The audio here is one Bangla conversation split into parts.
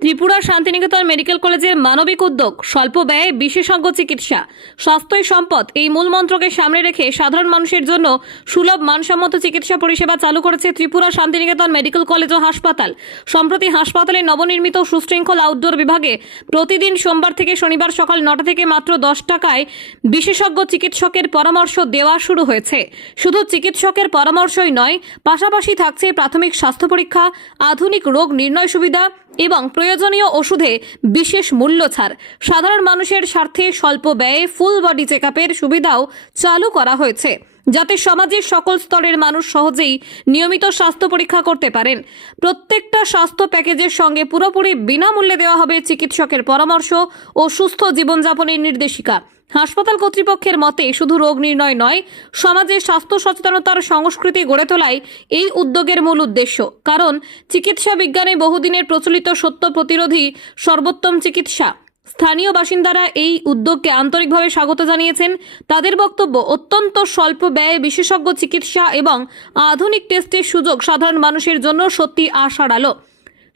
ত্রিপুরা শান্তিনিকেতন মেডিকেল কলেজের মানবিক উদ্যোগ, স্বল্প ব্যয়ে বিশেষজ্ঞ চিকিৎসা। স্বাস্থ্যই সম্পদ, এই মূল মন্ত্রকে সামনে রেখে সাধারণ মানুষের জন্য সুলভ মানসম্মত চিকিৎসা পরিষেবা চালু করেছে ত্রিপুরা শান্তিনিকেতন মেডিকেল কলেজ ও হাসপাতাল। সম্প্রতি হাসপাতালে নবনির্মিত সুশৃঙ্খল আউটডোর বিভাগে প্রতিদিন সোমবার থেকে শনিবার সকাল নটা থেকে মাত্র দশ টাকায় বিশেষজ্ঞ চিকিৎসকের পরামর্শ দেওয়া শুরু হয়েছে। শুধু চিকিৎসকের পরামর্শই নয়, পাশাপাশি থাকছে প্রাথমিক স্বাস্থ্য পরীক্ষা, আধুনিক রোগ নির্ণয় সুবিধা এবং প্রয়োজনীয় ওষুধে বিশেষ মূল্য ছাড়। সাধারণ মানুষের স্বার্থে স্বল্প ব্যয়ে ফুল বডি চেকআপের সুবিধাও চালু করা হয়েছে। যাতে সমাজের সকল স্তরের মানুষ সহজেই নিয়মিত স্বাস্থ্য পরীক্ষা করতে পারেন। প্রত্যেকটা স্বাস্থ্য প্যাকেজের সঙ্গে পুরোপুরি বিনামূল্যে দেওয়া হবে চিকিৎসকের পরামর্শ ও সুস্থ জীবনযাপনের নির্দেশিকা। হাসপাতাল কর্তৃপক্ষের মতে, শুধু রোগ নির্ণয় নয় সমাজে স্বাস্থ্য সচেতনতার সংস্কৃতি গড়ে তোলাই এই উদ্যোগের মূল উদ্দেশ্য। কারণ, চিকিৎসা বিজ্ঞানে বহুদিনের প্রচলিত সত্য প্রতিরোধী সর্বোত্তম চিকিৎসা। স্থানীয় বাসিন্দারা এই উদ্যোগকে আন্তরিকভাবে স্বাগত জানিয়েছেন। তাদের বক্তব্য, অত্যন্ত স্বল্প ব্যয়ে বিশেষজ্ঞ চিকিৎসা এবং আধুনিক টেস্টের সুযোগ সাধারণ মানুষের জন্য সত্যি আশার আলো।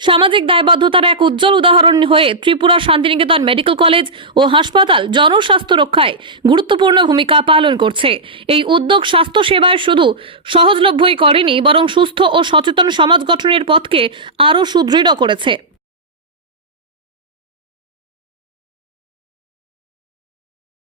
সামাজিক দায়বদ্ধতার এক উজ্জ্বল উদাহরণ হয়ে ত্রিপুরা শান্তিনিকেতন মেডিকেল কলেজ ও হাসপাতাল জনস্বাস্থ্য রক্ষায় গুরুত্বপূর্ণ ভূমিকা পালন করছে। এই উদ্যোগ স্বাস্থ্য সেবায় শুধু সহজলভ্যই করেনি, বরং সুস্থ ও সচেতন সমাজ গঠনের পথকে আরও সুদৃঢ় করেছে।